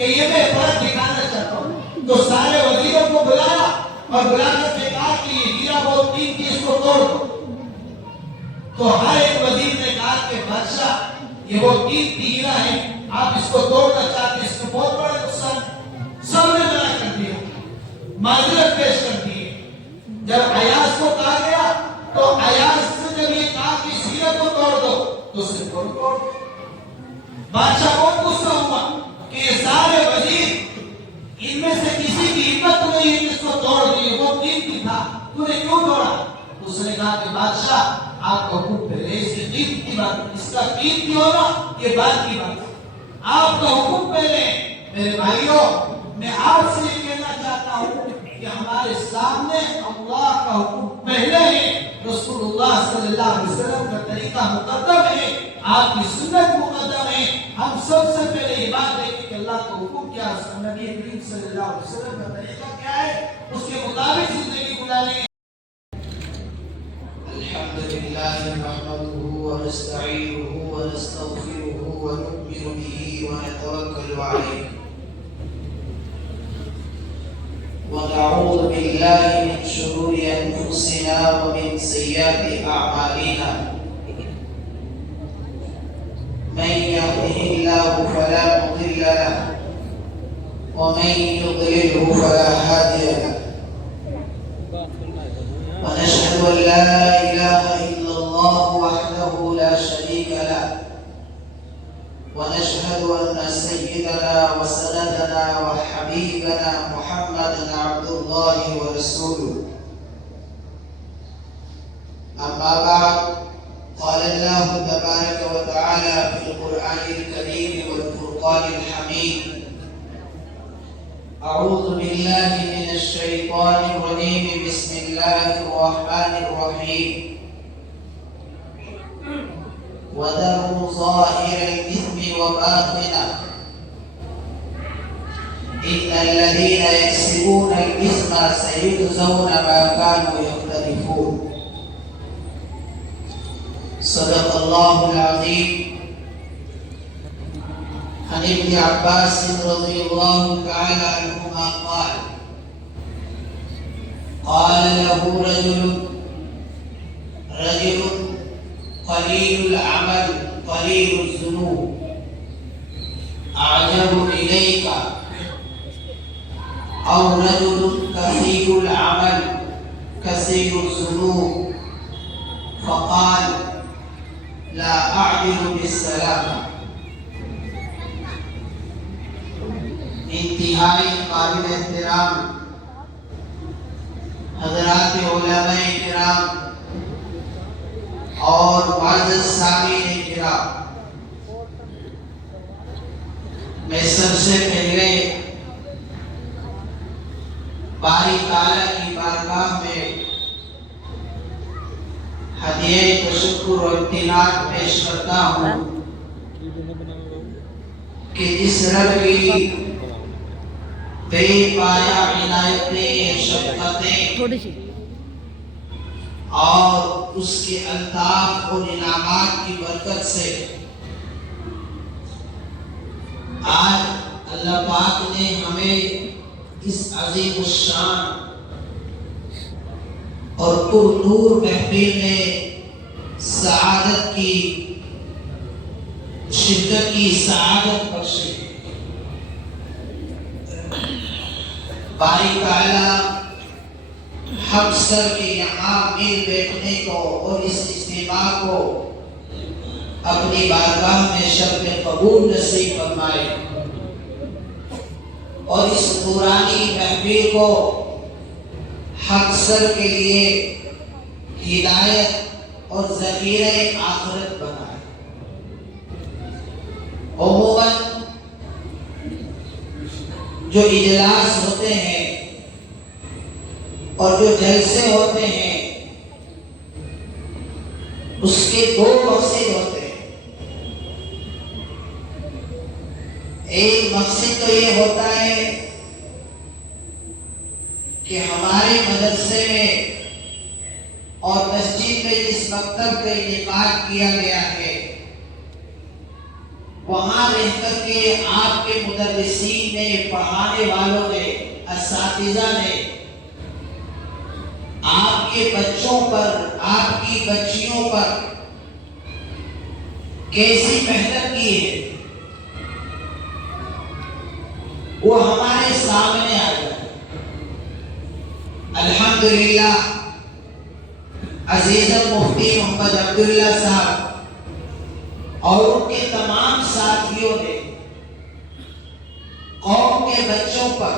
کہ یہ میں فرق دکھانا چاہتا ہوں. تو سارے وزیروں کو بلایا اور بلا کر کہا کہ یہ ہیرا بہت قیمتی، اس کو توڑ دو. تو ہر ایک وزیر نے کہا کہ بادشاہ یہ وہ قیمتی ہیرا ہے، آپ اس کو توڑنا چاہتے ہیں، اس کو بہت بڑا نقصان. سب نے منع کر دیا، معذرت پیش کر دی. جب ایاز کو کہا گیا تو ایاز سے جب یہ کہا کہ اس ہیرے کو توڑ دو تو اس نے توڑ. بادشاہ بہت غصہ ہوا کہ یہ سارے وزیر ان میں سے کسی کی ہمت نہیں ہے اس کو توڑ دیے، وہ قیمتی تھا، تو نے کیوں توڑا؟ اس نے کہا کہ بادشاہ آپ کو حکم پہلے اس کی قیمت کی بات، اس کا قیمتی ہونا یہ بات کی بات ہے، آپ کا حکم پہلے. میرے بھائیوں، میں آپ سے یہ کہنا چاہتا ہوں کہ ہمارے سامنے اللہ کا حکم پہلے ہے، رسول اللہ صلی اللہ علیہ وسلم کا طریقہ مقدم ہے، آپ کی سنت مقدم ہے. ہم سب سے پہلے یہ بات دیکھیں کہ اللہ کا حکم کیا ہے، نبی کریم صلی اللہ علیہ وسلم کا طریقہ کیا ہے، اس کے مطابق زندگی گزاریں. الحمدللہ نحمده ونستعینه ونستغفره ونؤمن به ونتوکل علیہ ونعوذ باللہ من شرور انفسنا ومن سیئات اعمالنا من يهده الله فلا مضل له ومن يضلله فلا هادي له ونشهد أن لا إله إلا الله وحده لا شريك له ونشهد أن سيدنا وسندنا وحبيبنا محمدا عبد الله ورسوله. أما بعد، قال الله تبارك وتعالى في القرآن الكريم والفرقان الحميد: أعوذ بالله من الشيطان الرجيم، بسم الله الرحمن الرحيم. وذروا ظاهر الإثم وباطنه إن الذين يكسبون الإثم سيجزون ما كانوا يقترفون. صدق الله العظيم. عن ابن عباس رضي الله تعالى عنهما قال له رجل قليل العمل قليل الذنوب أعجب إليك أو رجل كثير العمل كثير الذنوب؟ فقال: لا أعدل بالسلامة. انتہائی قابل احترام حضرات علماء کرام اور معزز سامعین کرام، میں سب سے پہلے باری تعالیٰ کی بارگاہ میں ہدیہ تشکر و امتنان پیش کرتا ہوں کہ جس رب کی بے پایا عنایتیں، شفقتیں اور اس کے الطاف اور انعامات کی برکت سے آج اللہ پاک نے ہمیں اس عظیم الشان اور پر نور محفل میں سعادت کی شرکت کی سعادت بخشی. باری تعالیٰ ہم سب کے یہاں مل بیٹھنے کو اور اس اجتماع کو اپنی بارگاہ میں شرف قبول نصیب فرمائے اور اس نورانی محفل کو ہم سب کے لیے ہدایت اور ذخیرہ آخرت بنائے. عموماً جو اجلاس ہوتے ہیں اور جو جلسے ہوتے ہیں اس کے دو مقصد ہوتے ہیں. ایک مقصد تو یہ ہوتا ہے کہ ہمارے مدرسے میں اور مسجد میں جس مکتب کا انعقاد کیا گیا ہے وہاں رہ کر کے آپ کے مدرسین نے، پڑھانے والوں نے، اساتذہ نے آپ کے بچوں پر، آپ کی بچیوں پر کیسی محنت کی ہے وہ ہمارے سامنے آ جائے۔ الحمدللہ عزیز مفتی محمد عبداللہ صاحب اور ان کے تمام ساتھیوں نے قوم کے بچوں پر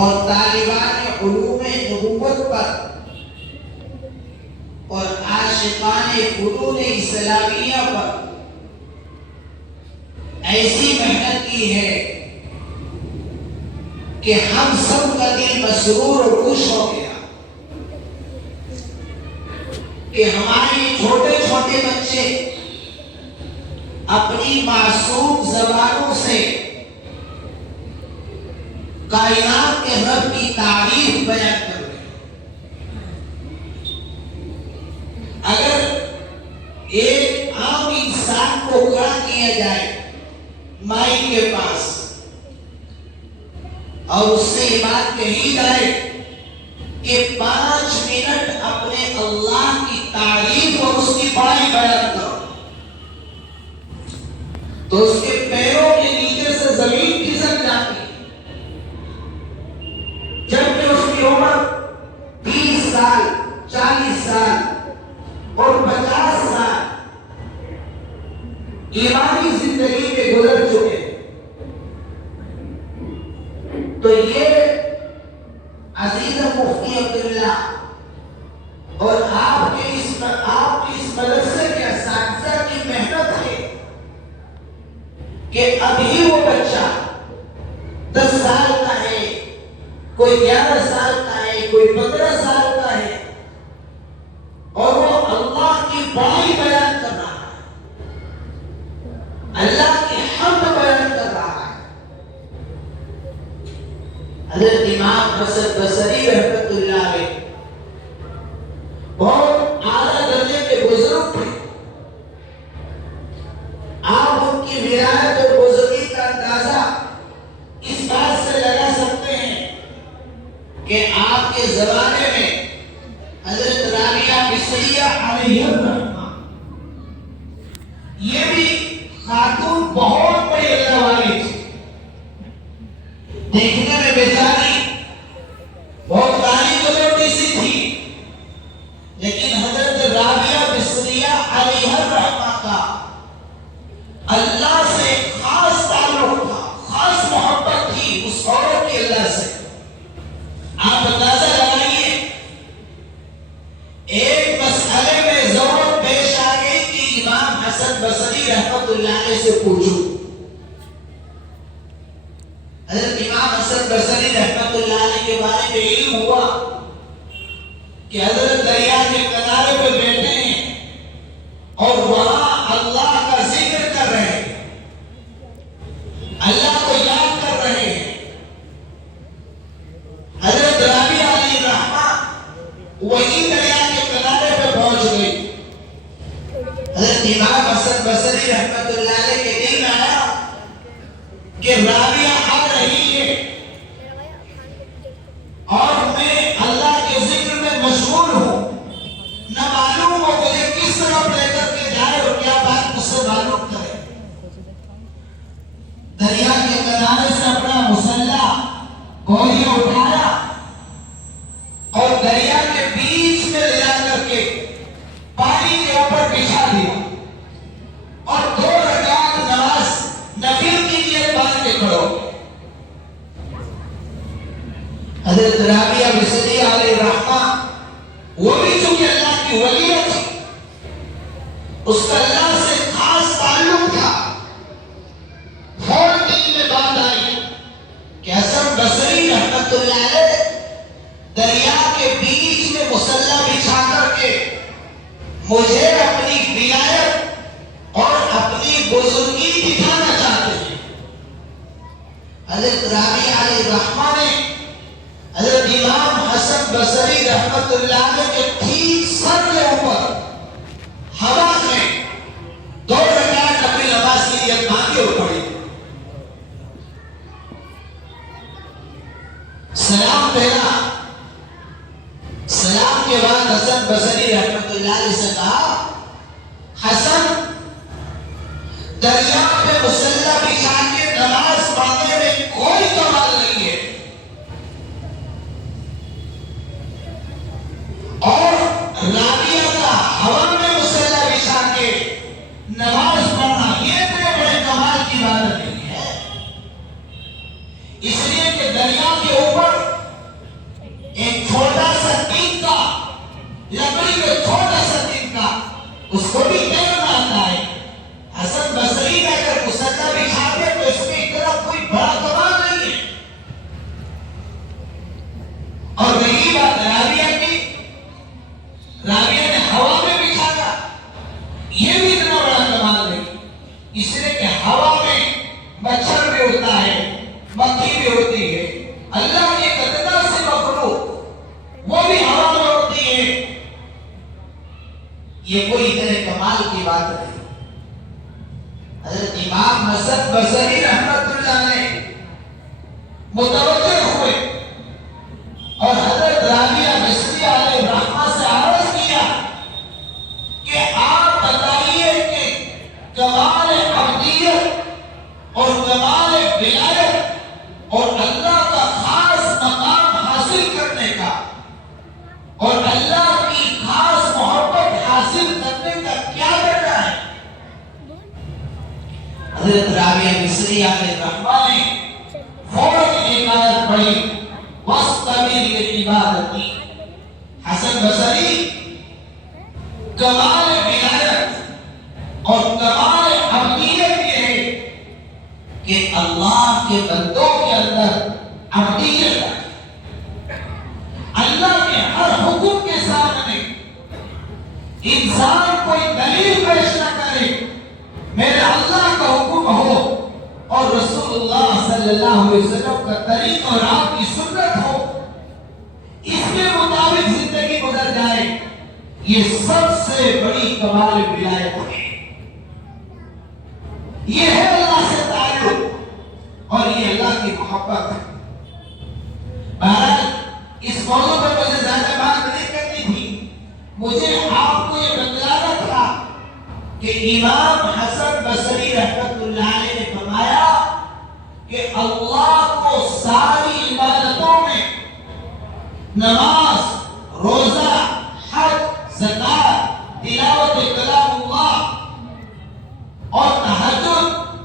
اور طالبان علوم نبوت پر اور عاشقان فنون اسلامیہ پر ایسی محنت کی ہے کہ ہم سب کا دل مسرور اور خوش ہو گیا کہ ہمارے چھوٹے چھوٹے بچے اپنی معصوم زبانوں سے کائنات کے رب کی تعریف بیان کر رہے ہیں۔ اگر ایک عام انسان کو کھڑا کیا جائے مائک کے پاس اور اس سے یہ بات کہی جائے کہ 5 منٹ اپنے اللہ کی تعریف اور اس کی بڑائی بیان کرو، تو اس کے پیروں کے نیچے سے زمین کھسک جاتی ہے، جبکہ اس کی عمر 30 سال 40 سال اور 50 سال ایمانی زندگی میں گزر چکے۔ تو یہ عزیز مفتی عبداللہ اور آپ کے اس مدرسے کے اساتذہ کی محنت ہے کہ ابھی وہ بچہ 10 سال کا ہے، کوئی 11 سال کا ہے، کوئی 15 سال کا ہے، اور وہ اللہ کی بڑائی بیان کر رہا ہے، اللہ کی حمد بیان کر رہا ہے۔ حضرت امام حسن بصری رحمت اللہ علیہ بہت اعلیٰ درجے کے بزرگ تھے۔ آپ ان کی ولایت اور بزرگی کا اندازہ اس بات سے لگا سکتے ہیں کہ آپ کے زمانے میں حضرت رابعہ مصریہ علیہ الرحمہ یہ بھی خاتون بہت بڑی اللہ والی تھی، دیکھنے میں بیچاری بہت کالی کلوٹی سی تھی، لیکن حضرت رابعہ مصریہ علیہ الرحمہ کا اللہ سے خاص تعلق تھا، خاص محبت تھی اس عورت کی اللہ سے۔ آپ اندازہ لگائیے، ایک مسئلے میں ضرورت پیش آ گئی کہ امام حسن بصری رحمت اللہ علیہ سے پوچھو۔ حضرت امام حسن بصری رحمت اللہ علیہ کے بارے میں علم ہوا کہ حضرت دریا کے کنارے پہ بیٹھے ہیں اور وہاں اللہ کا ذکر کر رہے ہیں، اللہ کو یاد کر رہے ہیں۔ حضرت رابعہ علیہ الرحمہ وہی دریا کے کنارے پہ پہنچ گئی۔ حضرت امام حسن بصری رحمت اللہ علیہ کے دل میں آیا کہ رابعہ آ رہی ہے اور میں اللہ کے ذکر میں مشغول ہوں، نہ معلوم ہو مجھے کس طرف لے کر کے جائے اور کیا بات مجھ سے معلوم کرے۔ دریا کے کنارے سے اپنا مسلح کوہنی اٹھایا اور دریا کے بیچ میں لے جا کر کے پانی کے اوپر بچھا دیا اور 2 رکعت نماز نفل کی نیت باندھ کے کھڑو۔ حضرت رابعہ مصریہ علیہ الرحمہ وہ بھی چونکہ اللہ کی ولی تھی، اس کا اللہ سے خاص تعلق تھا، فوراً دل میں بات آئی کہ حسن بصری رحمت اللہ علیہ دریا کے بیچ میں مصلی بچھا کر کے مجھے اپنی ولایت اور اپنی بزرگی دکھانا چاہتے ہیں۔ حضرت رابعہ علیہ الرحمہ نے حضرت امام حسن بصری رحمت اللہ علیہ کے ٹھیک سر کے اوپر ہوا میں 2 رکعت دریا پہ مسلح بچھا کے نماز پڑھنے میں کوئی کمال نہیں ہے، اور رابعہ کا ہوا میں مسلح بچھا کے نماز پڑھنا یہ اتنے بڑے کمال کی بات نہیں ہے، اس لیے کہ دریا کے اوپر ایک چھوٹا سا تین کا لکڑی میں چھوٹا سا تین کا اس کو بھی تیرنا آتا ہے۔ حسن بصری نے اگر مسلح بچھاتے تو اس میں اتنا کوئی بڑا کمال نہیں ہے، اور رہی بات رابعہ کی، رابعہ نے ہوا میں بچھایا، یہ بھی اتنا بڑا کمال نہیں، اس لیے کہ ہوا میں مچھر بھی اڑتا ہے، مکھی بھی اڑتی ہے، اللہ کی ایک ادنا سی مخلوق وہ بھی ہوا میں اڑتی ہے، یہ کوئی اتنے کمال کی بات نہیں۔ حضرت امام حسن بصری رحمت اللہ علیہ متوجہ ہوئے اور حضرت رابعہ مصری علیہ الرحمہ سے عرض کیا کہ آپ بتائیے کہ کمال عبدیت اور کمال ولایت اور اللہ کا خاص مقام حاصل کرنے کا اور اللہ کی خاص محبت حاصل کرنے کا کیا کرنا ہے؟ حضرت رابعہ مصری علیہ الرحمہ نے فوراً ایک آیت پڑھی، وَاسْتَبِرْ لِعِبَادَتِي۔ حسن بصری کمال ولایت اور کمال عبدیت یہ ہے کہ اللہ کے بندوں کے اندر عبدیت ہے، اللہ کے ہر حکم کے سامنے انسان کوئی دلیل پیش نہ کرے، میرے اللہ کا حکم ہو اور رسول اللہ صلی اللہ علیہ وسلم کا طریق اور آپ کی سنت ہو، اس کے مطابق زندگی گزر جائے، یہ سب سے بڑی کمال ولایت ہے، یہ ہے اللہ سے تعلق اور یہ اللہ کی محبت ہے۔ بہرحال اس موضوع پر مجھے زیادہ بات نہیں کرنی تھی، مجھے آپ کو یہ بتلانا تھا کہ امام حسن بصری رحمت اللہ علیہ نے فرمایا کہ اللہ کو ساری عبادتوں میں نماز، روزہ، حج، زکات، تلاوت کلام اللہ اور تہجد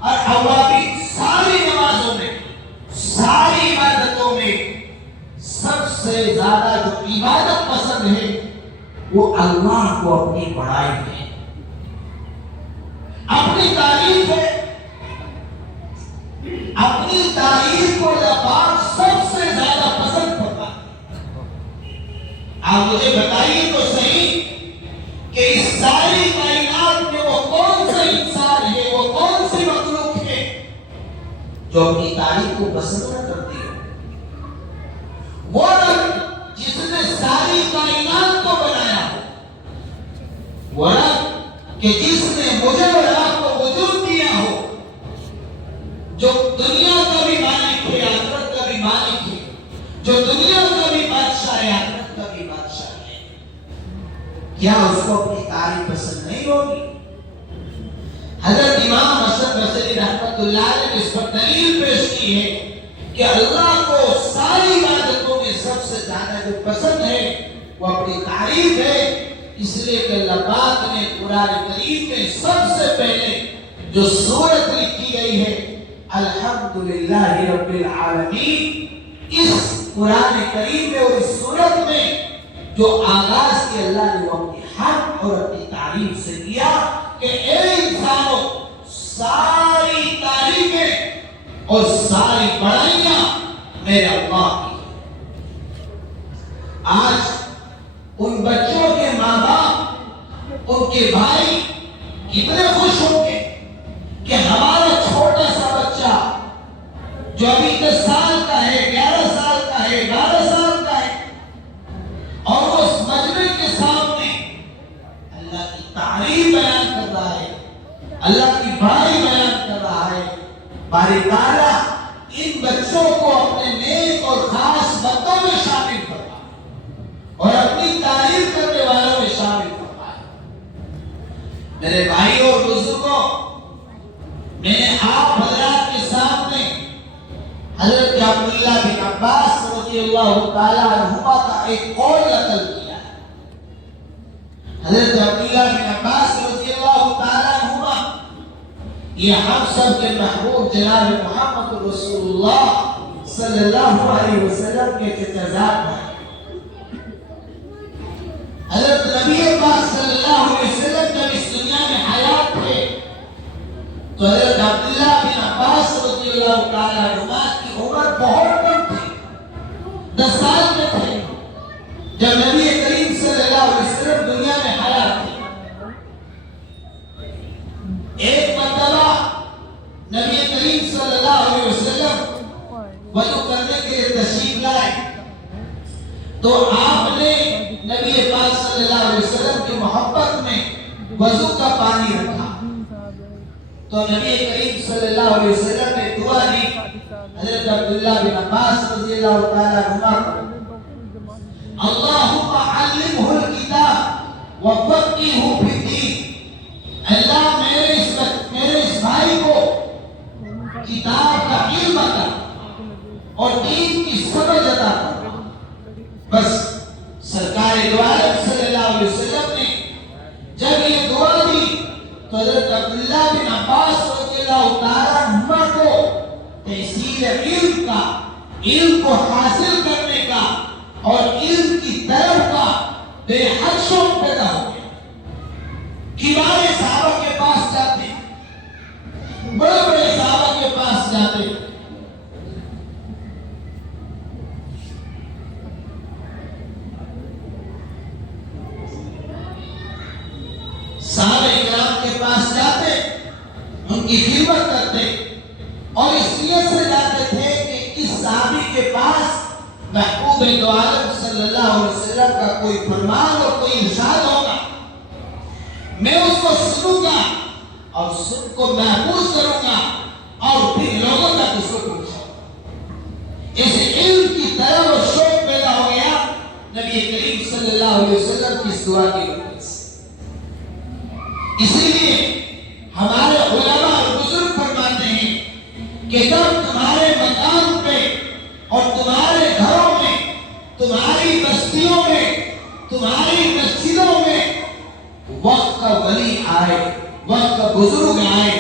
اور اوابین، ساری نمازوں میں، ساری عبادتوں میں سب سے زیادہ جو عبادت پسند ہے وہ اللہ کو اپنی بڑائی ہے، اپنی تعریف ہے، اپنی تعریف کو اللہ پاک سب سے زیادہ پسند کرتا ہے۔ آپ مجھے بتائیے تو صحیح کہ اس ساری کائنات میں وہ کون سا انسان ہے، وہ کون سی مخلوق ہے جو اپنی تعریف کو پسند نہ کرتی ہے؟ وہ رب جس نے ساری کائنات کو بنایا ہو، وہ رب کہ جس نے مجھے اور آپ کو وجود دیا ہو، جو دنیا کا بھی مالک ہے، آخرت کا بھی مالک ہے، جو دنیا کا بھی بادشاہ ہے، آخرت کا بھی بادشاہ ہے، کیا اس کو اپنی تعریف پسند نہیں ہوگی؟ حضرت امام حسن بصری رحمت اللہ علیہ نے اس پر دلیل پیش کی ہے کہ اللہ کو ساری عبادتوں میں سب سے زیادہ جو پسند ہے وہ اپنی تعریف ہے، اس لیے کہ اللہ پاک نے قرآن کریم میں سب سے پہلے جو سورت لکھی گئی ہے الحمدللہ رب العالمین، اس قرآن کریم میں اور اس سورت میں جو آغاز کے اللہ نے وہ اپنی حمد اور اپنی تعریف سے کیا کہ اے انسانوں، ساری تعریفیں اور ساری بڑائیاں میرے اللہ کی۔ آج ان بچوں کے ماں باپ، ان کے بھائی کتنے خوش ہوں گے کہ ہمارا چھوٹا سا بچہ جو ابھی 10 سال کا ہے، 11 سال کا ہے، 12 سال کا ہے، اور وہ اس مجمع کے سامنے اللہ کی تعریف بیان کر رہا ہے، اللہ کی بڑائی بیان کر رہا ہے۔ باری تعالیٰ ان بچوں کو اپنے نیک اور خاص بندوں میں شامل کرتا ہے اور اپنی تعریف کرنے والوں میں شامل کرتا ہے۔ میرے بھائی اور بزرگوں، میں نے آپ حضرات کے سامنے حضرت عبداللہ بن عباس رضی اللہ تعالیٰ عنہما کا ایک قول نقل کیا ہے۔ حضرت عبداللہ بن عباس رضی اللہ تعالیٰ عنہما یہ ہم سب کے محبوب جناب محمد رسول اللہ صلی اللہ علیہ وسلم کے چچازاد ہیں۔ حضرت نبی پاک صلی اللہ علیہ وسلم جب اس دنیا میں حیات تھے تو حضرت عبداللہ بن عباس رضی اللہ تعالیٰ عنہ کی عمر بہت کم تھی، 10 سال میں تھے جب نبی کریم صلی اللہ علیہ وسلم دنیا میں حیات تھے۔ ایک مرتبہ نبی کریم صلی اللہ علیہ وسلم وضو کرنے کے لیے تشریف لائے تو آپ نے نبی پاک صلی اللہ علیہ وسلم کی محبت میں وضو کا پانی رکھا تو نبی کریم صلی اللہ علیہ وسلم نے دعا دی حضرت عبداللہ بن عباس رضی اللہ تعالیٰ عنہ اللہم علمہ الکتاب وفقہہ فی الدین، اللہ میرے اس بھائی کو کتاب کا علم عطا اور دین کی سمجھ عطا فرما۔ بس سرکار دو عالم صلی اللہ علیہ وسلم نے جب یہ دعا دی تو حضرت عبداللہ بن عباس رضی اللہ تعالیٰ عنہ کو تحصیل علم کا، علم کو حاصل کرنے کا اور علم کی طرف کا بے حد شوق پیدا ہو گیا۔ کبار صحابہ کے پاس جاتے، بڑے بڑے صحابہ کے پاس جاتے، صحابہ اکرام کے پاس جاتے، ان کی خدمت کرتے اور اس لیے سے جاتے تھے کہ اس صحابی کے پاس محبوب دو عالم صلی اللہ علیہ وسلم کا کوئی فرمان اور کوئی ارشاد ہوگا، میں اس کو سنوں گا اور سن کو محفوظ کروں گا اور پھر لوگوں تک اس کو پہنچاؤں گا۔ اس علم کی طرف اور شوق پیدا ہو گیا نبی کریم صلی اللہ علیہ وسلم کی اس دعا کی وجہ سے۔ اسی لیے ہمارے علماء اور بزرگ فرماتے ہیں کہ جب تمہارے مکان پہ اور تمہارے گھروں میں، تمہاری بستیوں میں، تمہاری مسجدوں میں وقت کا ولی آئے، وقت کا بزرگ آئے،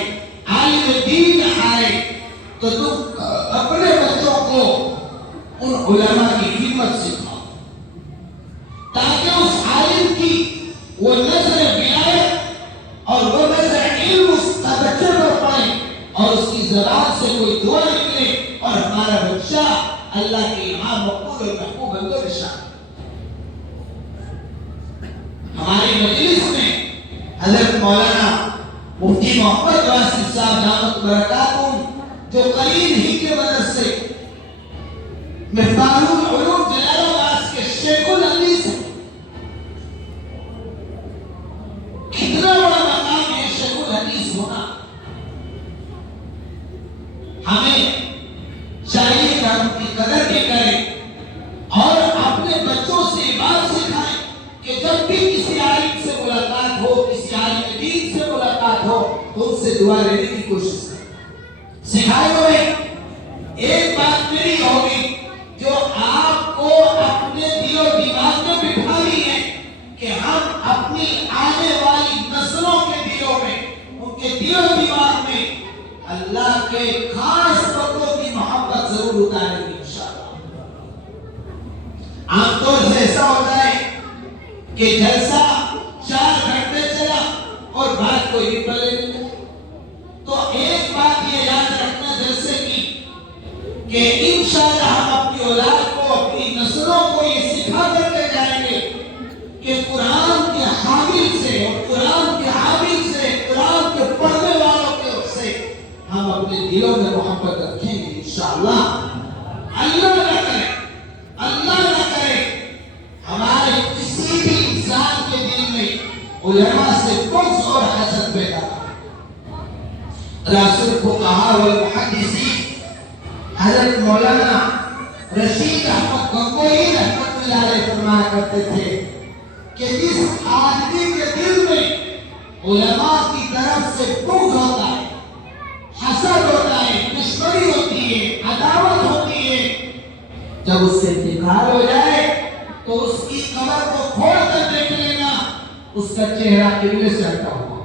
عالم دین آئے تو تم اپنے بچوں کو ان علماء کی خدمت سکھاؤ تاکہ اس عالم کی وہ نظر ولایت اور وہ نظر علم اس بچے پر پائے اور اس کی زبان سے کوئی دعا نکلے اور ہمارا بچہ اللہ کے یہاں مقبول اور محبوب بن کر نشان۔ ہماری مجلس میں حضرت مولانا مفتی محمد واسف صاحب دامت برکاتہم جو قریب ہی کے مدد سے مفتاح العلوم جلال آباد کے شیخ الحدیث ہیں، کتنا بڑا مقام ہے شیخ الحدیث ہونا۔ ہمیں چاہیے کہ ہم کی قدر بھی کریں اور اپنے بچوں سے بات سکھائیں کہ جب بھی کسی عالم سے ملاقات ہو، کسی عالم دین سے ملاقات ہو تو ان سے دعا لینے کی کوشش کریں، سکھائے ہوئے۔ ایک بات میری ہوگی جو آپ کو اپنے دل و دماغ میں بٹھانی ہے کہ ہم اپنی آنے والی نسلوں کے دلوں میں، ان کے دل و دماغ میں اللہ کے خاص بندوں کی محبت ضرور اتاریں گے انشاءاللہ۔ عام طور سے ایسا ہوتا ہے کہ جلسہ 4 گھنٹے چلا اور بات کوئی بھی پلے نہیں، تو ایک بات یہ یاد رکھنا جلسے کی کہ انشاءاللہ ہم اپنی اولاد کو، اپنی نسلوں کو یہ سکھا کر کے جائیں گے کہ قرآن کے حامل سے اور قرآن کے عامل سے، قرآن کے پڑھنے والوں کے سے ہم اپنے دلوں میں محبت رکھیں گے انشاءاللہ۔ اللہ نہ کرے، اللہ نہ کرے ہمارے کسی بھی انسان کے دل میں علماء سے بغض اور حسد پیدا کرے۔ رسول فقہاء والمحدثین حضرت مولانا رشید احمد گنگوئی رحمۃ اللہ علیہ فرمایا کرتے تھے کہ جس آدمی کے دل میں علماء کی طرف سے بغض ہوتا ہے، ہے، عداوت ہوتی ہے۔ جب اس سے انتقال ہو جائے تو اس کی قبر کو کھول کر دیکھ لینا، اس کا چہرہ قبلے سے ہٹا ہوا۔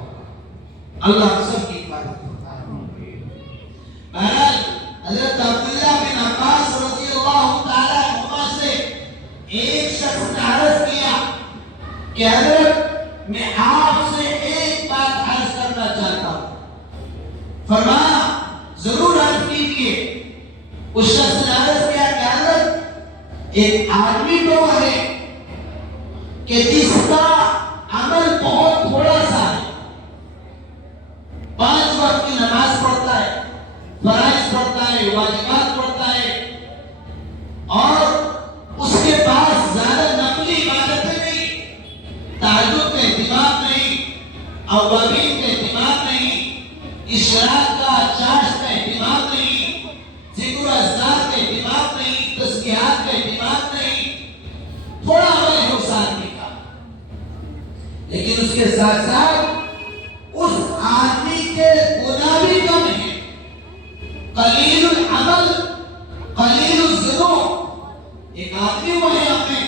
اللہ سب کی حفاظت کرتا ہے۔ بہرحال حضرت عبداللہ بن عباس رضی اللہ تعالیٰ عنہما سے ایک شخص نے عرض کیا کہ حضرت میں آپ سے ایک بات عرض کرنا چاہتا ہوں۔ فرمایا ضرور عرض کیجیے۔ اس شخص نے عرض کیا کہ حضرت ایک آدمی تو ہے کہ جس کا عمل بہت تھوڑا سا ہے، 5 وقت کی نماز پڑھتا ہے، فرائض پڑھتا ہے، واجبات پڑھتا ہے، اور اس کے پاس زیادہ نفلی عبادتیں نہیں، تہجد کا اہتمام نہیں، اوابین کا اہتمام نہیں، اشراق کا چاشت کا اہتمام نہیں، ذکر و اذکار کا اہتمام نہیں، تسبیحات کا اہتمام نہیں، تھوڑا عمل ہے اس آدمی کا، لیکن اس کے ساتھ ساتھ اس آدمی کے گناہ بھی کم ہیں۔ قلیل العمل قلیل الذنوب، ایک آدمی وہ ہے ہمیں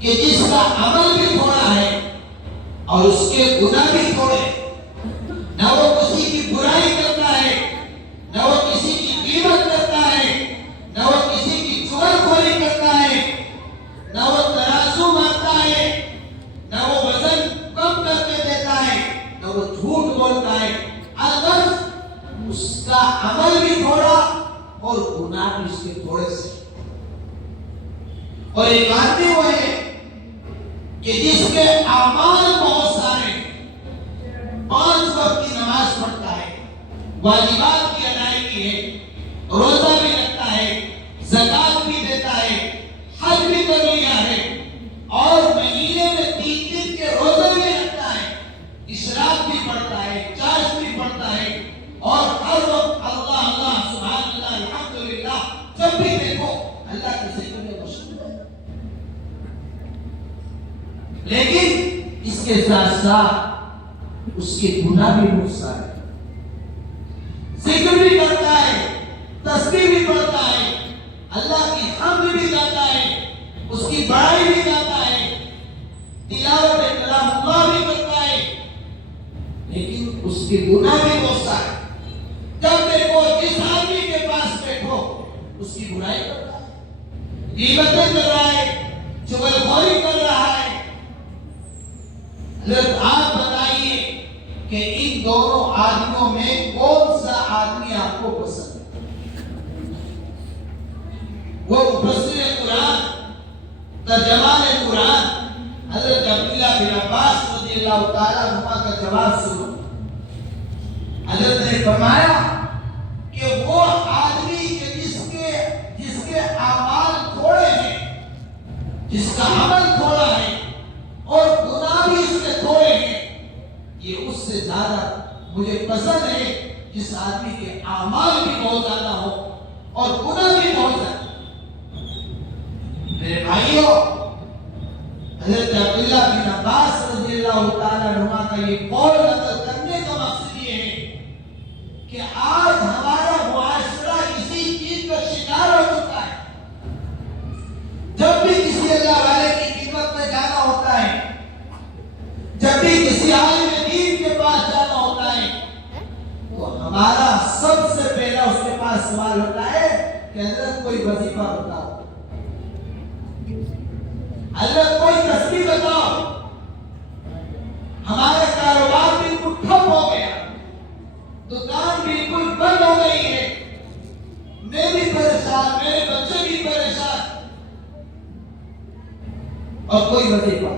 کہ جس کا عمل بھی تھوڑا ہے اور اس کے گناہ بھی تھوڑے، نہ وہ کسی کی برائی کرتا ہے، نہ وہ کسی کی غیبت کرتا ہے، نہ وہ کسی کی چغلخوری کرتا ہے، نہ وہ ترازو مارتا ہے، نہ وہ وزن کم کر کے دیتا ہے، نہ وہ جھوٹ بولتا ہے، البتہ اس کا عمل بھی تھوڑا اور گناہ بھی اس کے تھوڑے سے۔ اور ایک آدمی وہ ہے کہ جس کے اعمال بہت سارے، 5 وقت کی نماز پڑھتا ہے، واجبات کی ادائیگی ہے، روزہ بھی رکھتا ہے، زکوٰۃ بھی دیتا ہے، حج بھی کر لیا ہے، اور مہینے میں 3 دن کے روزے بھی رکھتا ہے، اشراق بھی پڑھتا ہے، چاشت بھی پڑھتا ہے، اور ہر وقت اللہ اللہ سبحان اللہ الحمدللہ، جب بھی دیکھو اللہ کے ذکر میں مشغول ہے۔ لیکن اس کے ساتھ ساتھ اس کے گناہ بھی بہت سارے، ذکر بھی کرتا ہے، تسبیح بھی پڑھتا ہے، اللہ کی حمد بھی گاتا ہے، اس کی بڑائی بھی گاتا ہے، تلاوت کلام اللہ بھی کرتا ہے، لیکن اس کے گناہ بھی بہت سارے۔ جب دیکھو جس آدمی کے پاس بیٹھو اس کی برائی کرتا ہے، غیبتیں کر رہا ہے، چغلخوری کر رہا ہے۔ حضرت آپ بتائیے کہ ان دونوں آدمیوں میں کون سا آدمی آپ کو پسند ہے؟ وہ مفسر قرآن، ترجمان قرآن حضرت عبداللہ بن عباس رضی اللہ تعالیٰ عنہما کا جواب سنو۔ حضرت نے فرمایا کہ وہ آدمی جس کے اعمال تھوڑے ہیں، جس کا عمل تھوڑا ہے اور گناہ بھی اس کے تھوڑے ہیں، یہ اس سے زیادہ مجھے پسند ہے جس آدمی کے اعمال بھی بہت زیادہ ہو اور گناہ بھی بہت زیادہ۔ میرے بھائیوں، حضرت عبداللہ بن عباس رضی اللہ تعالیٰ عنہما کا یہ قول نقل کرنے کا مقصد یہ ہے کہ آج ہمارا معاشرہ اسی چیز کا شکار ہو چکا ہے۔ جب بھی کسی اللہ والے کی خدمت میں جانا ہوتا ہے، جب بھی کسی عالم دین کے پاس جانا ہوتا ہے، تو ہمارا سب سے پہلا اس کے پاس سوال ہوتا ہے کہ حضرت کوئی وظیفہ بتاؤ، حضرت کوئی تسبیح بتاؤ، ہمارا کاروبار بالکل ٹھپ ہو گیا، دکان بالکل بند ہو گئی ہے، میں بھی پریشان، میرے بچے بھی پریشان، اور کوئی وظیفہ۔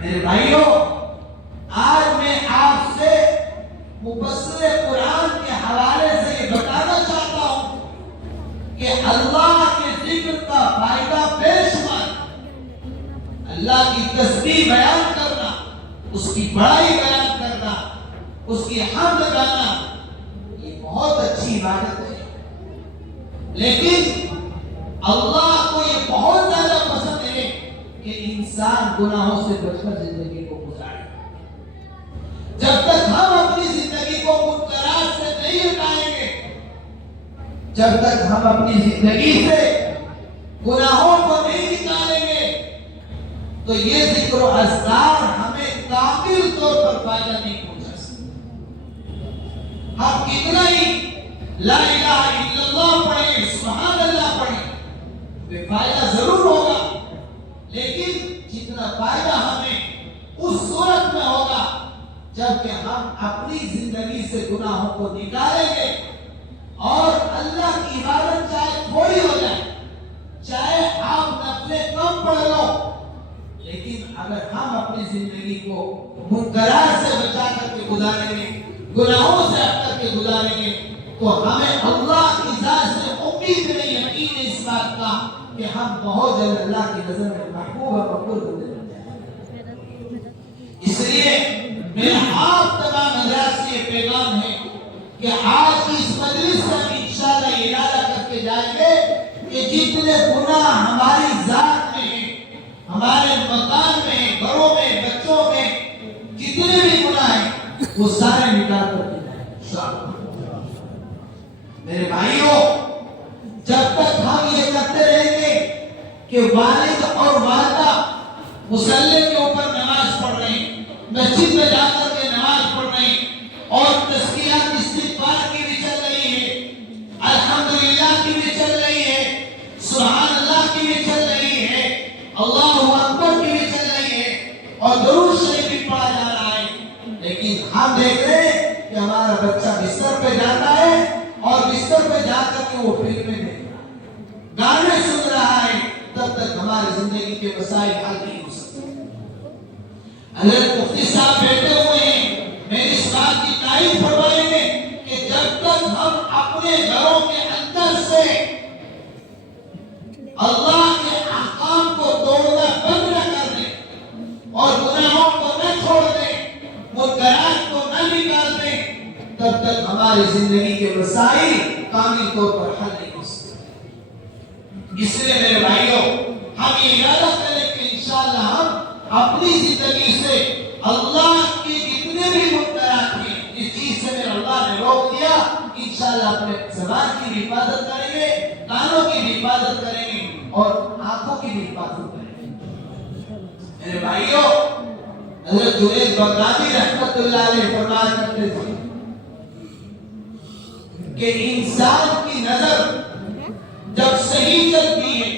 میرے بھائیوں، آج میں آپ سے مفسر قرآن کے حوالے سے یہ بتانا چاہتا ہوں کہ اللہ کے ذکر کا فائدہ بے شمار، اللہ کی تسبیح بیان کرنا، اس کی بڑائی بیان کرنا، اس کی حمد گانا، یہ بہت اچھی عبادت ہے، لیکن اللہ کو یہ بہت زیادہ پسند ہے کہ انسان گناہوں سے بچ کر زندگی کو گزارے۔ جب تک ہم اپنی زندگی کو منکرات سے نہیں ہٹائیں گے، جب تک ہم اپنی زندگی سے گناہوں کو نہیں نکالیں گے تو یہ ذکر و اذکار ہمیں کامل طور پر فائدہ نہیں پہنچا سکتے. ہم کتنا ہی لا الہ الا اللہ پڑھیں، سبحان اللہ پڑھیں، بے فائدہ ضرور ہوگا، لیکن جتنا فائدہ ہمیں اس صورت میں ہوگا جبکہ ہم اپنی زندگی سے گناہوں کو نکالیں گے اور اللہ کی عبادت چاہے تھوڑی ہو جائے، چاہے آپ نفلیں کم پڑھ لو، لیکن اگر ہم اپنی زندگی کو منکرات سے بچا کر کے گزاریں گے، گناہوں سے ہٹ کر کے گزاریں گے، تو ہمیں اللہ کی ذات سے امید نہیں، یقین ہے اس بات کا کہ ہم بہت جلد اللہ کی نظر میں محبوب اور مقبول ہونے لگتے ہیں. اس لیے میرا آپ تمام حضرات سے یہ پیغام ہے کہ آج کی اس مجلس سے ہم انشاءاللہ یہ ارادہ کر کے جائیں گے کہ جتنے گناہ ہماری ذات میں ہیں، ہمارے مکان میں ہیں، گھروں میں، بچوں میں، جتنے بھی گناہ ہیں وہ سارے نکال کر کے جائیں گے. میرے بھائیوں، جب تک ہم یہ کرتے رہیں گے کہ والد اور والدہ مصلی کے اوپر نماز پڑھ رہے ہیں، مسجد میں جا کر کے نماز پڑھ رہے ہیں، اور تزکیات استغفار کی بھی چل رہی ہے، الحمدللہ کی بھی چل رہی ہے، سبحان اللہ کی بھی چل رہی ہے، اللہ اکبر کی بھی چل رہی ہے، اور درود شریف بھی پڑھا جا رہا ہے، لیکن ہم دیکھ رہے ہیں کہ ہمارا بچہ بستر پہ جاتا ہے اور بستر پہ جا کر کے وہ فلمیں دیکھ رہا ہے، گانے سن رہا ہے، تب تک ہماری زندگی کے مسائل حل نہیں ہو سکتے. حضرت مفتی صاحب بیٹھے ہوئے ہیں، میری اس بات کی تائید فرمائیں گے کہ جب تک ہم اپنے گھروں کے اندر سے اللہ کے احکام کو توڑنا بند نہ کر دیں اور گناہوں کو نہ چھوڑ دیں، منکرات کو نہ نکال دیں، تب تک ہماری زندگی کے مسائل کامل طور پر حل نہیں ہو سکتے. اس لیے میرے بھائیوں، ہم یہ ارادہ کریں کہ انشاءاللہ ہم اپنی زندگی سے اللہ کی جتنے بھی منکرات ہیں، جس چیز سے میرے اللہ نے روک دیا، انشاءاللہ اپنے زبان کی بھی حفاظت کریں گے، کانوں کی بھی حفاظت کریں گے اور آنکھوں کی بھی حفاظت کریں گے. میرے بھائیوں، حضرت جنید بغدادی رحمت اللہ علیہ فرمایا کرتے تھے کہ انسان کی نظر جب صحیح چلتی ہے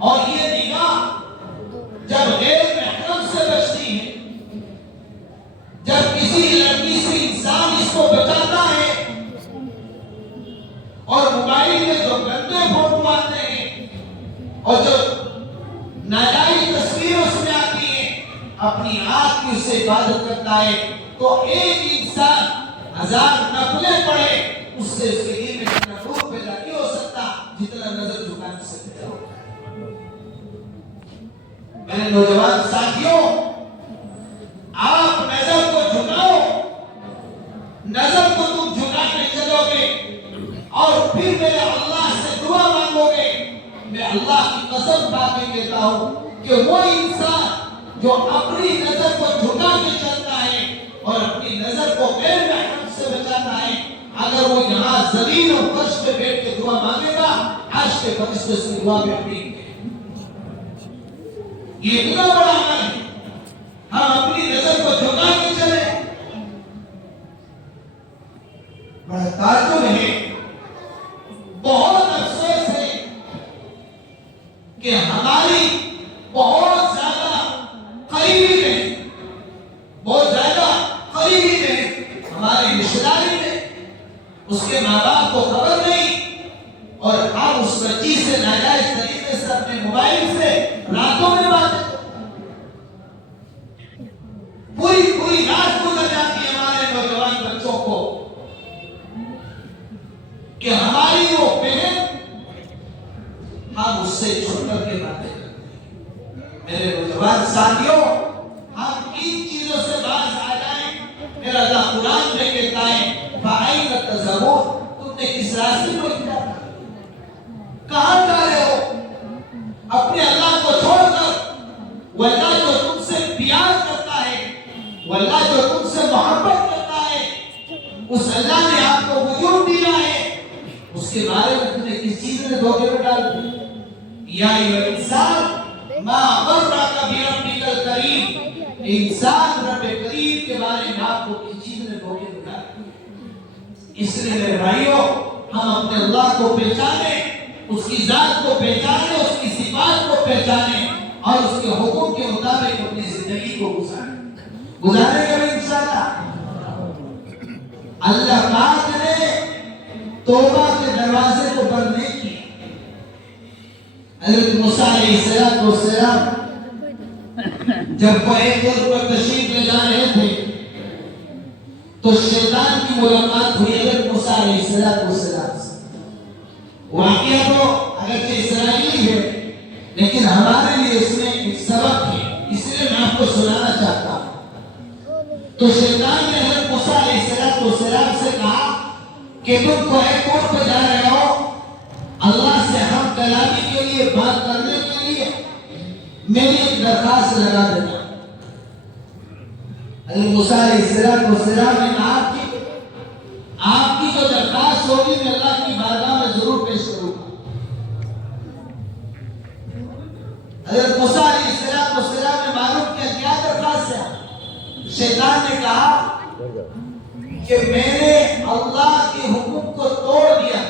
اور یہ نگاہ جب غیر محرم سے بچتی ہے، جب کسی لڑکی سے انسان اس کو بچاتا ہے اور موبائل میں جو گندے فوٹو آتے ہیں اور جو ناجائز تصویریں اس میں آتی ہیں، اپنی آنکھ کی اس سے حفاظت کرتا ہے، تو ایک انسان 1000 نفلیں پڑھے، اس سے اس کے دل میں اتنا نور پیدا نہیں ہو سکتا جتنا نظر جھکانے سے پیدا ہوتا ہے. میرے نوجوان ساتھیوں، آپ نظر کو جھکاؤ، نظر کو تم جھکا کے چلو گے اور پھر میرے اللہ سے دعا مانگو گے. میں اللہ کی قسم کھا کے کہتا ہوں کہ وہ انسان جو اپنی نظر کو جھکا کے چلتا ہے اور اپنی نظر کو غیر محرم سے بچاتا ہے، اگر وہ یہاں زمین اور فرش پہ بیٹھ کے دعا مانگے گا، عرش کے فرشتے اس کی دعا میں اپنی یہ اتنا بڑا عمل ہے. ہم اپنی نظر کو جھکا کے چلیں. بڑا تعجب ہے، بہت افسوس ہے کہ ہماری بہت زیادہ قریبی میں، بہت زیادہ قریبی میں، ہمارے رشتہ داری میں اس کے ماں باپ کو خبر نہیں، اور ہم اس بچی سے ناجائز طریقے سے اپنے موبائل سے راتوں میں باتیں پوری رات گزر جاتی ہے ہمارے نوجوان بچوں کو کہ ہماری وہ بہن، ہم اس سے چھوڑ کر کے باتیں کرتے ہیں. میرے نوجوان ساتھیوں، ہم ان چیزوں سے باز آ جائیں. میرا اللہ قرآن میں کہتا ہے فَأَيْنَ تَذْهَبُونَ، تم نے کس راستے کو اختیار کیا؟ کہاں جا رہے ہو؟ اپنے اللہ کو چھوڑ کر، وہ اللہ جو تم سے پیار کرتا ہے، وہ اللہ جو تم سے محبت کرتا ہے، اس اللہ نے آپ کو وجود دیا ہے، اس کے دھوکے میں ڈال دیا. یا ایوہ انسان ما غرک بربک الکریم، انسان رب کریم کے بارے میں آپ کو کس چیز نے دھوکے میں ڈال دیا. اس لیے میرے بھائیوں، ہم اپنے اللہ کو پہچانیں، اس کی ذات کو پہچانیں، اس کی صفات کو پہچانیں اور اس کے حکم کے مطابق اپنی زندگی کو گزارے گا انشاءاللہ. اللہ پاک نے توبہ کے دروازے کو بند نہیں کیا. حضرت موسیٰ علیہ السلام جب وہ ایک دور پر تشریف لے جا رہے تھے تو شیطان کی ملاقات ہوئی حضرت موسیٰ علیہ السلام سے. واقعہ تو اگرچہ اسرائیلی ہے لیکن ہمارے لیے اس میں ایک سبق ہے، اس لیے میں آپ کو سنانا چاہتا ہوں. تو شیطان نے حضرت موسیٰ علیہ السلام سے کہا کہ تم کو ایک کوٹ پہ جا رہے ہو، اللہ سے ہم کلامی کے لیے بات کرنے کے لیے میری ایک درخواست لگا دینا. حضرت موسیٰ علیہ السلام نے کہا کہ آپ کی جو درخواست ہوگی میں اللہ کی بارگاہ میں ضرور پیش کروں گا. حضرت موسیٰ علیہ السلام نے معلوم کیا کیا درخواست ہے. شیطان نے کہا کہ میں نے اللہ کے حکم کو توڑ دیا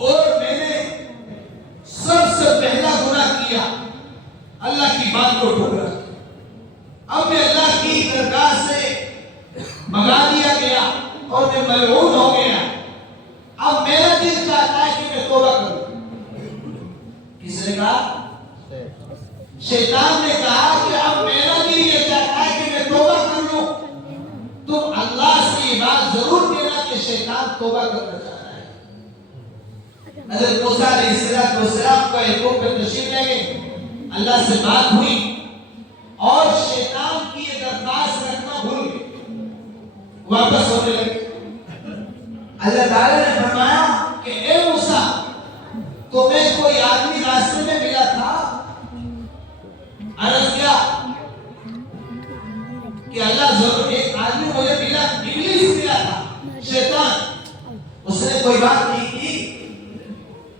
اور میں نے سب سے پہلا گناہ کیا، اللہ کی بات کو ٹھکرا. اب میں اللہ کی درگاہ سے بھگا دیا گیا اور میں ملعون ہو گیا. اب میرا دل چاہتا ہے کہ میں توبہ کروں. کس نے کہا؟ شیطان نے کہا کہ اب میرا دل یہ چاہتا ہے کہ میں توبہ کر لوں. تم اللہ سے یہ بات ضرور کہنا کہ شیطان توبہ کرنا چاہتا ہے. حضرت موسیٰ علیہ السلام کا ایک وقت پہ تشریف لے گئے، اللہ سے بات ہوئی اور شیطان کی یہ درخواست رکھنا بھول گئے، واپس ہونے لگے. اللہ تعالیٰ نے فرمایا کہ اے موسیٰ، تمہیں کوئی آدمی راستے میں ملا تھا؟ عرض کیا کہ اللہ ضرور ایک آدمی مجھے ملا، ابلیس ملا تھا، شیطان. اس نے کوئی بات نہیں کی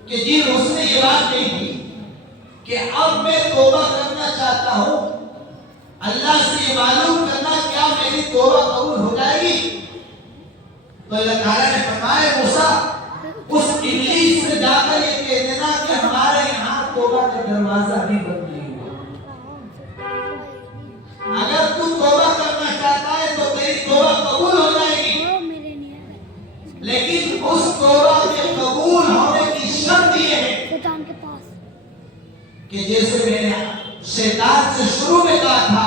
کہ جی اس نے یہ بات نہیں کی کہ اب میں توبہ کرنا چاہتا ہوں، اللہ سے یہ معلوم کرنا کیا میری توبہ قبول ہو جائے گی. تو اللہ تعالیٰ نے فرمایا موسیٰ اس ابلیس سے جا کر یہ کہہ دینا کہ ہمارے یہاں توبہ کا دروازہ بھی بند نہیں ہوا. اگر تو توبہ کرنا چاہتا ہے تو تیری توبہ قبول ہو جائے گی، لیکن اس توبہ کے قبول ہونے کی شرط یہ ہے کہ جیسے میں نے شیطان سے شروع میں کہا تھا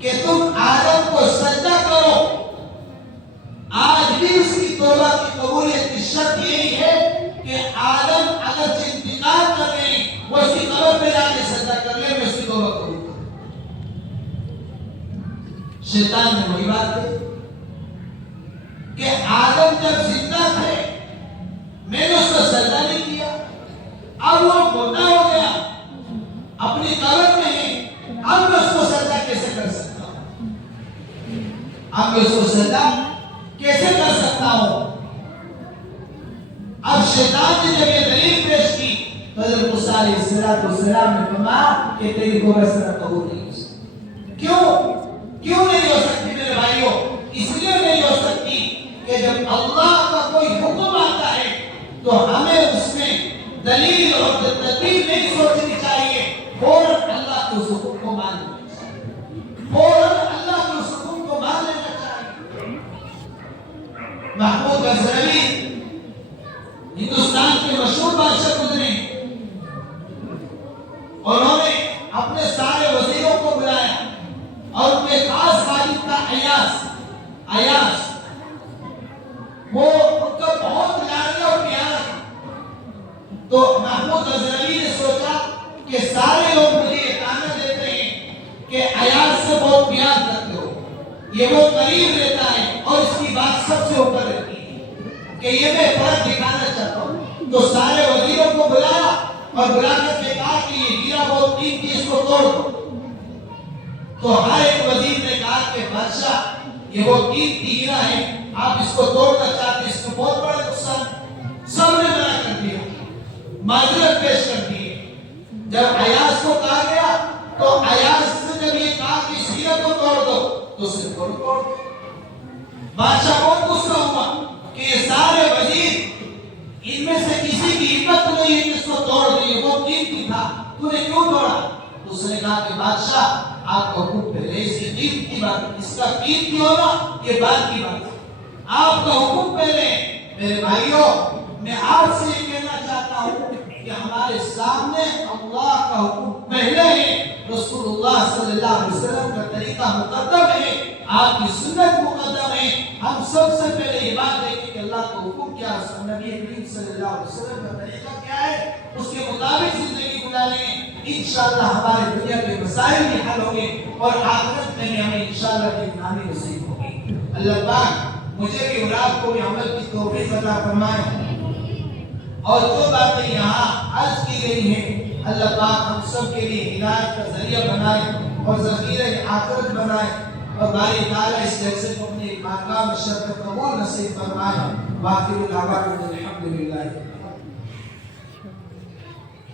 کہ تم آدم کو سجدہ کرو، آج بھی اس کی توبہ کی قبولیت کی شرط یہی ہے کہ آدم اگر انتقال کر رہے ہیں وہ اس کی قبر پہ جا کے سجدہ کر لے، میں اس کی توبہ قبول کروں. شیطان نے وہی بات کہی کہ آدم جب زندہ تھے میں نے اس کو سجدہ نہیں کیا، اب وہ موٹا ہو گیا اپنی قبر میں ہے، اب میں اس کو سجدہ کیسے کر سکتا ہوں؟ اب میں اس کو سجدہ کیسے کر سکتا ہوں؟ اب شیطان نے جب یہ دلیل پیش کی تو حضرت موسیٰ علیہ السلام نے فرمایا کہ تیری توبہ اس طرح قبول نہیں ہو سکتی. کیوں نہیں ہو سکتی میرے بھائیوں؟ اس لیے نہیں ہو سکتی کہ جب اللہ کا کوئی حکم آتا ہے تو ہمیں اس میں دلیل اور تدبیر نہیں سوچنی چاہیے، فوراً اللہ کے اس حکم کو مان لینا چاہیے، فوراً اللہ کے اس حکم کو مان لینا چاہیے. محمود غزنوی ہندوستان کے مشہور بادشاہ گزرے، انہوں نے اپنے سارے وزیروں کو بلایا اور ان کے خاص خادم تھا ایاس. وہ ان کا بہت لاڈلا اور پیارا تھا. تو محمود غزنوی نے سوچا کہ سارے لوگ مجھے یہ تانا دیتے ہیں کہ ایاس سے بہت پیار کرتے ہو، یہ وہ قریب رہتا ہے اور اس کی بات سب سے اوپر رہتی ہے، کہ یہ میں فرق دکھانا چاہتا ہوں. تو سارے وزیروں کو بلایا اور بلا کر کہا کہ یہ ہیرا بہت قیمتی، اس کو توڑ دو. تو ہر ایک وزیر نے کہا کہ بادشاہ یہ وہ قیمتی ہیرا ہے، آپ اس کو توڑنا چاہتے ہیں، اس کو بہت بڑا نقصان. سب نے معذرت پیش کر دی ہے۔ جب ایاز کو کہا گیا تو ایاز سے جب یہ کہا کہ سیرت کو توڑ دو تو صرف توڑ دو۔ بادشاہ بہت غصہ ہوا کہ یہ سارے وزیر ان میں سے کسی کی ہمت نہیں ہے جس کو توڑ دی، وہ قیمتی تھا، تو نے کیوں توڑا؟ تو اس نے کہا کہ بادشاہ آپ کا حکم پہلے اس کی قیمتی بات، اس کا قیمتی ہونا یہ بات کی بات ہے، آپ کا حکم پہلے۔ میرے بھائیوں، میں آپ سے یہ کہنا چاہتا ہوں کہ ہمارے سامنے اللہ کا حکم پہلے ہے، رسول اللہ صلی اللہ علیہ وسلم کا طریقہ مقدم ہے، آپ کی سنت مقدم ہے۔ ہم سب سے پہلے یہ بات دیکھیں کہ اللہ کا حکم کیا ہے، نبی کریم صلی اللہ علیہ وسلم کا طریقہ کیا ہے، اس کے مطابق زندگی گزاریں، انشاءاللہ ہمارے دنیا کے مسائل بھی حل ہوں گے اور آخرت میں ہمیں انشاءاللہ کی کامیابی نصیب ہوگی۔ اللہ پاک مجھے بھی اور آپ کو بھی عمل کی توفیق عطا فرمائے، اور جو باتیں یہاں عرض کی گئی ہیں اللہ پاک ہم سب کے لیے ہدایت کا ذریعہ بنائے اور ذخیرہ آخرت بنائے، اور باری تعالیٰ اس جلسے کو اپنی بارگاہ میں شرف قبول نصیب فرمائے۔ باقی الحمد للہ۔